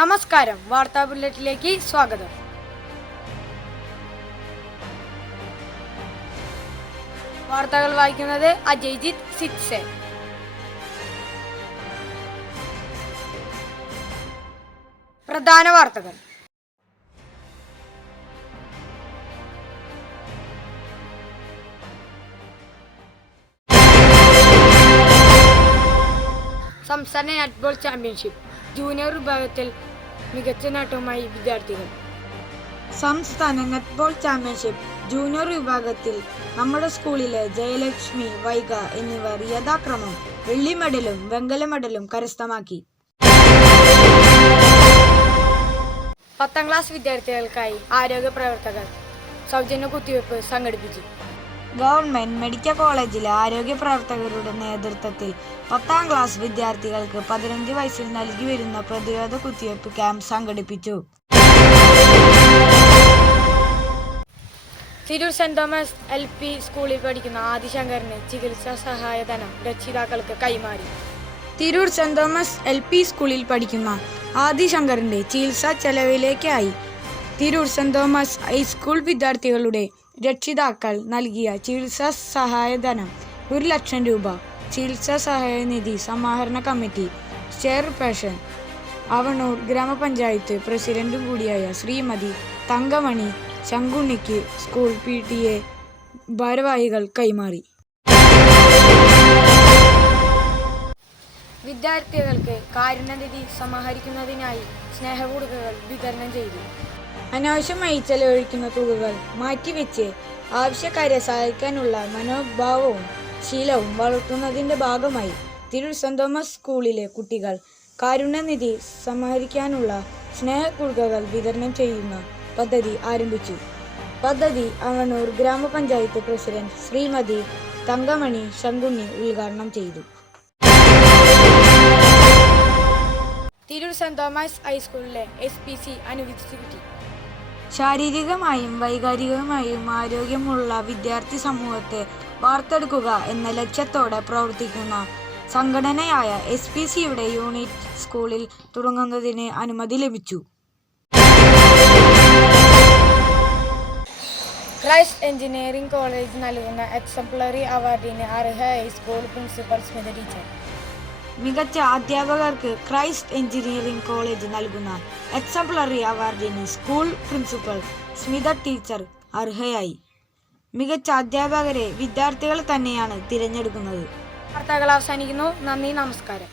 നമസ്കാരം, വാർത്താ ബുള്ളറ്റിലേക്ക് സ്വാഗതം. വാർത്തകൾ വായിക്കുന്നത് അജയ്ജിത്ത് സിറ്റ്സെ. പ്രധാന വാർത്തകൾ. സംസ്ഥാന നെറ്റ്ബോൾ ചാമ്പ്യൻഷിപ്പ് ജൂനിയർ വിഭാഗത്തിൽ മികച്ച നേട്ടവുമായി വിദ്യാർത്ഥികൾ. സംസ്ഥാന നെറ്റ്ബോൾ ചാമ്പ്യൻഷിപ്പ് ജൂനിയർ വിഭാഗത്തിൽ നമ്മുടെ സ്കൂളിലെ ജയലക്ഷ്മി, വൈഗ എന്നിവർ യഥാക്രമം വെള്ളി മെഡലും വെങ്കല മെഡലും കരസ്ഥമാക്കി. 10ാം ക്ലാസ് വിദ്യാർത്ഥികൾക്കായി ആരോഗ്യ പ്രവർത്തകർ സൗജന്യ കുത്തിവയ്പ് സംഘടിപ്പിച്ചു. ഗവൺമെന്റ് മെഡിക്കൽ കോളേജിലെ ആരോഗ്യ പ്രവർത്തകരുടെ നേതൃത്വത്തിൽ 10ാം ക്ലാസ് വിദ്യാർത്ഥികൾക്ക് 15 വയസ്സിൽ നൽകി വരുന്ന പ്രതിരോധ കുത്തിവയ്പ് ക്യാമ്പ് സംഘടിപ്പിച്ചു. തിരൂർ സെന്റ് തോമസ് LP സ്കൂളിൽ പഠിക്കുന്ന ആദിശങ്കറിന് ചികിത്സാ സഹായധനം രക്ഷിതാക്കൾക്ക് കൈമാറി. തിരൂർ സെന്റ് തോമസ് LP സ്കൂളിൽ പഠിക്കുന്ന ആദിശങ്കറിന്റെ ചികിത്സാ ചെലവിലേക്കായി തിരൂർ സെന്റ് തോമസ് ഹൈസ്കൂൾ വിദ്യാർത്ഥികളുടെ രക്ഷിതാക്കൾ നൽകിയ ചികിത്സാ സഹായധനം 1 ലക്ഷം രൂപ ചികിത്സാ സഹായ നിധി സമാഹരണ കമ്മിറ്റി ചെയർപേഴ്സൺ അവണൂർ ഗ്രാമപഞ്ചായത്ത് പ്രസിഡന്റും കൂടിയായ ശ്രീമതി തങ്കമണി ശങ്കുണ്ണിക്ക് സ്കൂൾ PTA ഭാരവാഹികൾ കൈമാറി. വിദ്യാർത്ഥികൾക്ക് കാരുണ്യനിധി സമാഹരിക്കുന്നതിനായി സ്നേഹകുടുക്കകൾ വിതരണം ചെയ്തു. അനാവശ്യമായി ചെലവഴിക്കുന്ന തുകകൾ മാറ്റിവെച്ച് ആവശ്യക്കാരെ സഹായിക്കാനുള്ള മനോഭാവവും ശീലവും വളർത്തുന്നതിന്റെ ഭാഗമായി തിരൂർ സെന്റ് തോമസ് സ്കൂളിലെ കുട്ടികൾ കാരുണ്യനിധി സമാഹരിക്കാനുള്ള സ്നേഹക്കുടുക്കകൾ വിതരണം ചെയ്യുന്ന പദ്ധതി ആരംഭിച്ചു. പദ്ധതി അവണൂർ ഗ്രാമപഞ്ചായത്ത് പ്രസിഡന്റ് ശ്രീമതി തങ്കമണി ശങ്കുണ്ണി ഉദ്ഘാടനം ചെയ്തു. തിരൂർ സെന്റ് തോമസ് ഹൈസ്കൂളിലെ SPC അനുവദിച്ചു കിട്ടി. ശാരീരികമായും വൈകാരികമായും ആരോഗ്യമുള്ള വിദ്യാർത്ഥി സമൂഹത്തെ വാർത്തെടുക്കുക എന്ന ലക്ഷ്യത്തോടെ പ്രവർത്തിക്കുന്ന സംഘടനയായ SPCയുടെ യൂണിറ്റ് സ്കൂളിൽ തുടങ്ങുന്നതിന് അനുമതി ലഭിച്ചു. ക്രൈസ്റ്റ് എഞ്ചിനീയറിംഗ് കോളേജ് നൽകുന്ന എക്സംപ്ലറി അവാർഡിന് അർഹയായി സ്കൂൾ പ്രിൻസിപ്പൽ സ്മിത ടീച്ചർ. മികച്ച അധ്യാപകർക്ക് ക്രൈസ്റ്റ് എഞ്ചിനീയറിംഗ് കോളേജ് നൽകുന്ന എക്സംപ്ലറി അവാർഡിന് സ്കൂൾ പ്രിൻസിപ്പൽ സ്മിത ടീച്ചർ അർഹയായി. മികച്ച അധ്യാപകരെ വിദ്യാർത്ഥികൾ തന്നെയാണ് തിരഞ്ഞെടുക്കുന്നത്. വാർത്തകൾ അവസാനിക്കുന്നു. നന്ദി, നമസ്കാരം.